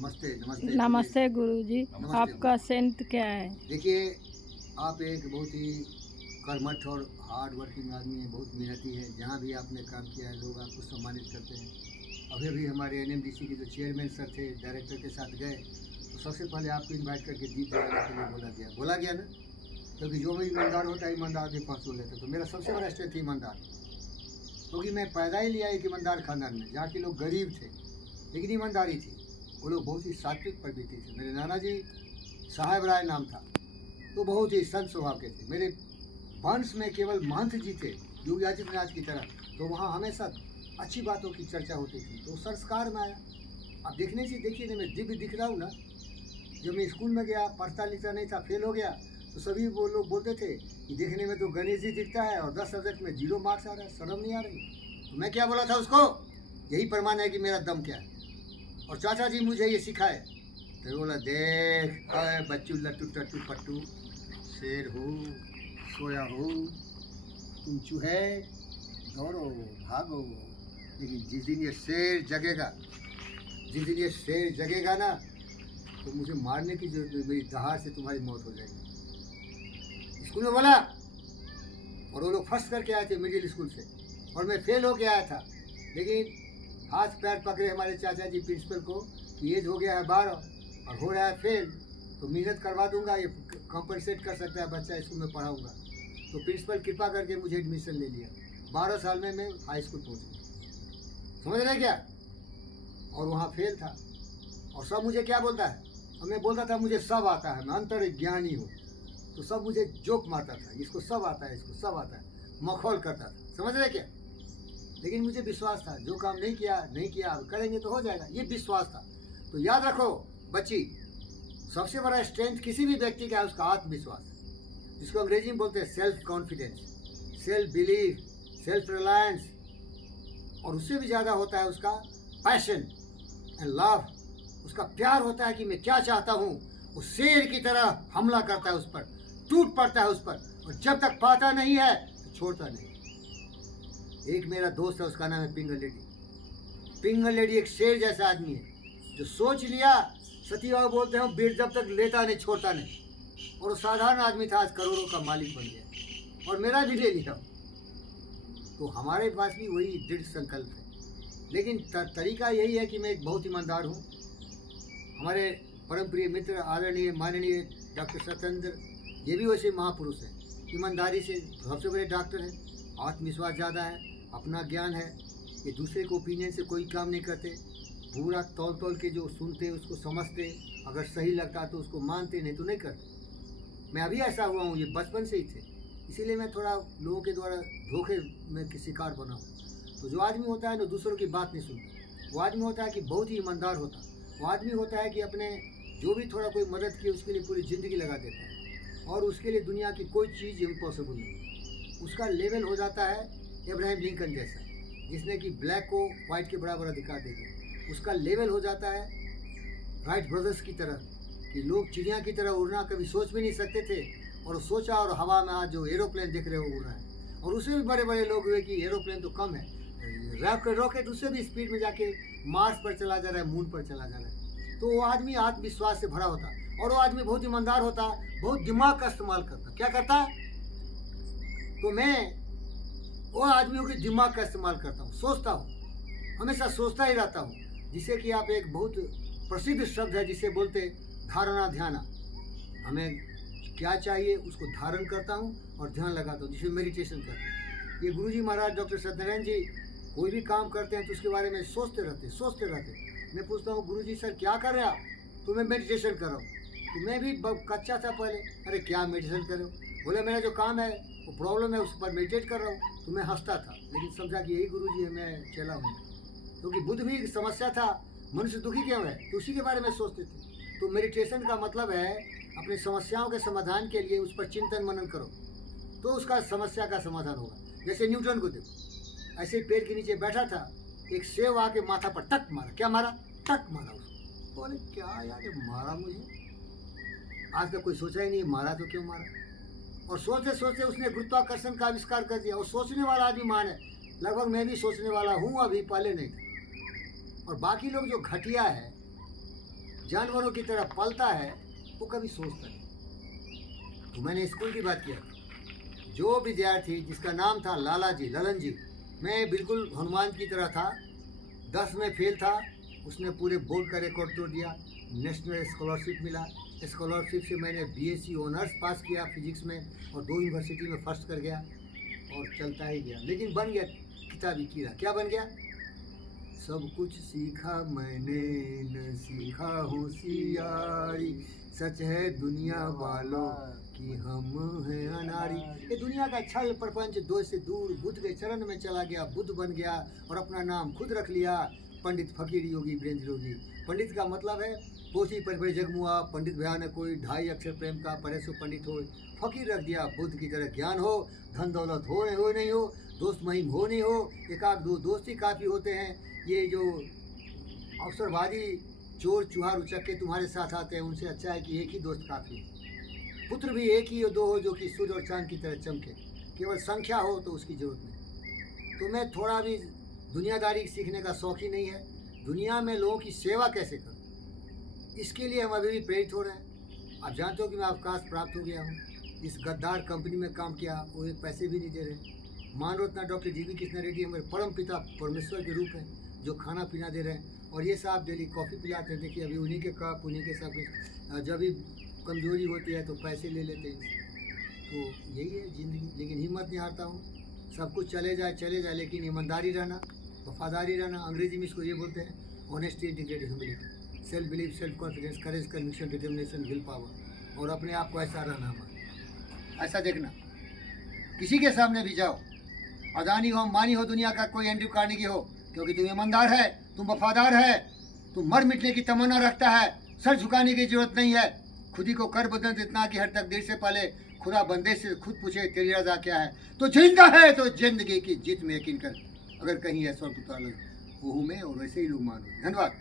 नमस्ते नमस्ते नमस्ते गुरुजी। नमस्ते। आपका सेंट क्या है? देखिए, आप एक बहुत ही कर्मठ और हार्ड वर्किंग आदमी हैं, बहुत मेहनती हैं। जहाँ भी आपने काम किया है लोग आपको सम्मानित करते हैं। अभी अभी हमारे एनएमडीसी के जो चेयरमैन सर थे, डायरेक्टर के साथ गए तो सबसे पहले आपको इनवाइट करके दीप जलाने के लिए बोला गया ना, क्योंकि जो भी ईमानदार होता है ईमानदार के पास हो लेता। तो मेरा सबसे बड़ा स्ट्रेंथ ईमानदार, क्योंकि मैं पैदा ही लिया एक ईमानदार खानदान में, जहाँ के लोग गरीब थे लेकिन ईमानदारी थी। वो लोग बहुत ही सात्विक प्रवृत्ति थे। मेरे नाना जी साहेब राय नाम था, तो बहुत ही संत स्वभाव के थे। मेरे वंश में केवल महंत जी थे, योगी आदित्यनाथ की तरह। तो वहाँ हमेशा अच्छी बातों की चर्चा होती थी, तो संस्कार में आया। अब देखने से देखिए ना, मैं दिव्य दिख रहा हूँ ना। जब मैं स्कूल में गया, पढ़ता लिखता नहीं था, फेल हो गया, तो सभी वो लोग बोलते थे कि देखने में तो गणेश जी दिखता है और 10 सब्जेक्ट में 0 मार्क्स आ रहा है, शर्म नहीं आ रही। तो मैं क्या बोला था उसको, यही प्रमाण है कि मेरा दम क्या है। और चाचा जी मुझे ये सिखाए, तो बोला देख अरे बच्चू लट्टू टट्टू पट्टू, शेर हो सोया हो, तुम चूहे दौड़ो भागो, लेकिन जिस दिन ये शेर जगेगा, जिस दिन ये शेर जगेगा ना, तो मुझे मारने की जरूरत नहीं, मेरी दहाड़ से तुम्हारी मौत हो जाएगी। स्कूल में बोला, और वो लोग फर्स्ट करके आए थे मिडिल स्कूल से, और मैं फेल हो के आया था। लेकिन हाथ पैर पकड़े हमारे चाचा जी प्रिंसिपल को कि एज हो गया है 12 और हो रहा है फेल, तो मेहनत करवा दूंगा, ये कंपनसेट कर सकता है बच्चा, स्कूल में पढ़ाऊंगा। तो प्रिंसिपल कृपा करके मुझे एडमिशन ले लिया। 12 साल में मैं हाई स्कूल पहुँच गया, समझ रहे क्या। और वहाँ फेल था, और सब मुझे क्या बोलता है, और मैं बोलता था मुझे सब आता है, मैं अंतर ज्ञानी हूँ। तो सब मुझे जोक मारता था, इसको सब आता है, इसको सब आता है, मखौल करता था, समझ रहे क्या। लेकिन मुझे विश्वास था, जो काम नहीं किया अब करेंगे तो हो जाएगा, ये विश्वास था। तो याद रखो बच्ची, सबसे बड़ा स्ट्रेंथ किसी भी व्यक्ति का है उसका आत्मविश्वास, जिसको अंग्रेजी में बोलते हैं self confidence, self belief, self reliance. और उससे भी ज़्यादा होता है उसका पैशन एंड लव, उसका प्यार होता है कि मैं क्या चाहता हूँ। वो शेर की तरह हमला करता है उस पर, टूट पड़ता है उस पर, और जब तक पाता नहीं है तो छोड़ता नहीं। एक मेरा दोस्त है, उसका नाम है पिंगल लेडी। पिंगल लेडी एक शेर जैसा आदमी है, जो सोच लिया, सती बाबू बोलते हैं बीर जब तक लेता नहीं छोड़ता नहीं। और वो साधारण आदमी था, आज करोड़ों का मालिक बन गया, और मेरा भी ले लिया। तो हमारे पास भी वही दृढ़ संकल्प है। लेकिन तरीका यही है कि मैं एक बहुत ईमानदार हूँ। हमारे परम प्रिय मित्र आदरणीय माननीय डॉक्टर सत्येंद्र, ये भी वैसे महापुरुष हैं, ईमानदारी से सबसे बड़े डॉक्टर हैं। आत्मविश्वास ज़्यादा है, अपना ज्ञान है, ये दूसरे को ओपिनियन से कोई काम नहीं करते, पूरा तौल के जो सुनते उसको समझते, अगर सही लगता तो उसको मानते, नहीं तो नहीं करते। मैं अभी ऐसा हुआ हूँ, ये बचपन से ही थे, इसीलिए मैं थोड़ा लोगों के द्वारा धोखे में शिकार बना हूँ। तो जो आदमी होता है ना दूसरों की बात नहीं सुनता, वो आदमी होता है कि बहुत ही ईमानदार होता है। वो आदमी होता है कि अपने जो भी थोड़ा कोई मदद की उसके लिए पूरी ज़िंदगी लगा देता है, और उसके लिए दुनिया की कोई चीज़ इम्पॉसिबल नहीं। उसका लेवल हो जाता है इब्राहिम लिंकन जैसा, जिसने कि ब्लैक को वाइट के बराबर अधिकार दे दिया। उसका लेवल हो जाता है राइट ब्रदर्स की तरह, कि लोग चिड़िया की तरह उड़ना कभी सोच भी नहीं सकते थे, और सोचा, और हवा में आज जो एरोप्लेन दिख रहे हो उड़ रहा है। और उससे भी बड़े बड़े लोग हुए कि एरोप्लेन तो कम है, रॉकेट उससे भी स्पीड में जाके मार्स पर चला जा रहा है, मून पर चला जा रहा है। तो वो आदमी आत्मविश्वास से भरा होता, और वो आदमी बहुत ईमानदार होता, बहुत दिमाग का इस्तेमाल करता। क्या करता, तो मैं वो आदमियों के दिमाग का इस्तेमाल करता हूँ, सोचता हूँ, हमेशा सोचता ही रहता हूँ। जिसे कि आप एक बहुत प्रसिद्ध शब्द है जिसे बोलते धारणा ध्यान। हमें क्या चाहिए उसको धारण करता हूँ और ध्यान लगाता हूँ, जिसे मेडिटेशन करते हैं। ये गुरुजी महाराज डॉक्टर सत्यनारायण जी कोई भी काम करते हैं तो उसके बारे में सोचते रहते। मैं पूछता हूँ गुरुजी सर क्या कर रहे हैं आप, तो मैं मेडिटेशन कर रहा हूँ। तो मैं भी कच्चा था पहले, अरे क्या मेडिटेशन कर रहे हो, बोले मेरा जो काम है वो प्रॉब्लम है उस पर मेडिटेट कर रहा हूँ। तो मैं हंसता था, लेकिन समझा कि यही गुरुजी है, मैं चला हूँ। क्योंकि बुद्ध भी समस्या था, मनुष्य दुखी क्यों है, तो उसी के बारे में सोचते थे। तो मेडिटेशन का मतलब है अपनी समस्याओं के समाधान के लिए उस पर चिंतन मनन करो, तो उसका समस्या का समाधान होगा। जैसे न्यूटन को देखो, ऐसे पेड़ के नीचे बैठा था, एक सेब आके माथा पर टक मारा। क्या मारा, टक मारा उसको। बोले क्या यार ये मारा मुझे, आज तक कोई सोचा ही नहीं मारा तो क्यों मारा। और सोचते सोचते उसने गुरुत्वाकर्षण का आविष्कार कर दिया। और सोचने वाला आदमी मान है, लगभग मैं भी सोचने वाला हूँ, अभी पहले नहीं था। और बाकी लोग जो घटिया है जानवरों की तरह पलता है वो कभी सोचता नहीं। तो मैंने स्कूल की बात किया, जो विद्यार्थी जिसका नाम था लाला जी, ललन जी, मैं बिल्कुल हनुमान की तरह था, 10 में फेल था, उसने पूरे बोर्ड का रिकॉर्ड तोड़ दिया, नेशनल स्कॉलरशिप मिला। स्कॉलरशिप से मैंने बीएससी ऑनर्स पास किया फिजिक्स में और 2 यूनिवर्सिटी में फर्स्ट कर गया और चलता ही गया। लेकिन बन गया किताबी कीड़ा। क्या बन गया? सब कुछ सीखा मैंने न सीखा होशियारी, सच है दुनिया वालों कि हम हैं अनारी। ये दुनिया का छल प्रपंच दो से दूर बुद्ध के चरण में चला गया, बुद्ध बन गया और अपना नाम खुद रख लिया, पंडित फकीर योगी वीरेंद्र योगी। पंडित का मतलब है पोथी पर जगमुआ, पंडित भयान कोई 2.5 अक्षर प्रेम का पढ़े सो पंडित हो। फकीर रख दिया, बुद्ध की तरह ज्ञान हो, धन दौलत हो नहीं हो, दोस्त महिम हो नहीं हो, एक आध दो दोस्त ही काफ़ी होते हैं। ये जो अवसरवादी चोर चुहार उचक्के तुम्हारे साथ आते हैं, उनसे अच्छा है कि एक ही दोस्त काफ़ी है। पुत्र भी एक ही दो हो जो कि सूर्य और चांद की तरह चमके, केवल संख्या हो तो उसकी जरूरत नहीं। तो मैं थोड़ा भी दुनियादारी सीखने का शौक ही नहीं है। दुनिया में लोगों की सेवा कैसे करूं, इसके लिए हम अभी भी प्रेरित हो रहे हैं। आप जानते हो कि मैं अवकाश प्राप्त हो गया हूँ। इस गद्दार कंपनी में काम किया, वो एक पैसे भी नहीं दे रहे। मानवरत्न डॉक्टर जीवी कृष्ण रेड्डी हमारे परम पिता परमेश्वर के रूप हैं, जो खाना पीना दे रहे हैं। और ये साहब डेली कॉफ़ी पिलाते हैं। देखिए अभी उन्हीं के कप, उन्हीं के सब कुछ। जब भी कमज़ोरी होती है तो पैसे ले लेते हैं। तो यही है ज़िंदगी। लेकिन हिम्मत नहीं हारता हूँ। सब कुछ चले जाए, लेकिन ईमानदारी रहना, वफादारी रहना। अंग्रेजी में इसको ये बोलते हैं honesty, integrity, humility, self belief, self confidence, courage, conviction, determination, will power. और अपने आप को ऐसा रहना, हमारा ऐसा देखना। किसी के सामने भी जाओ, अदानी हो, अंबानी हो, दुनिया का कोई एंड्रयू कार्नेगी हो, क्योंकि तुम ईमानदार है, तुम वफादार है, तुम मर मिटने की तमन्ना रखता है, सर झुकाने की जरूरत नहीं है। खुद ही को कर बदल इतना कि हर तकदीर से पहले खुदा बंदे से खुद पूछे तेरी रजा क्या है। तो जिंदा है तो जिंदगी की जीत में यकीन कर, अगर कहीं है स्वर्ग तो अलग वो हूँ मैं, और वैसे ही लोग मानो। धन्यवाद।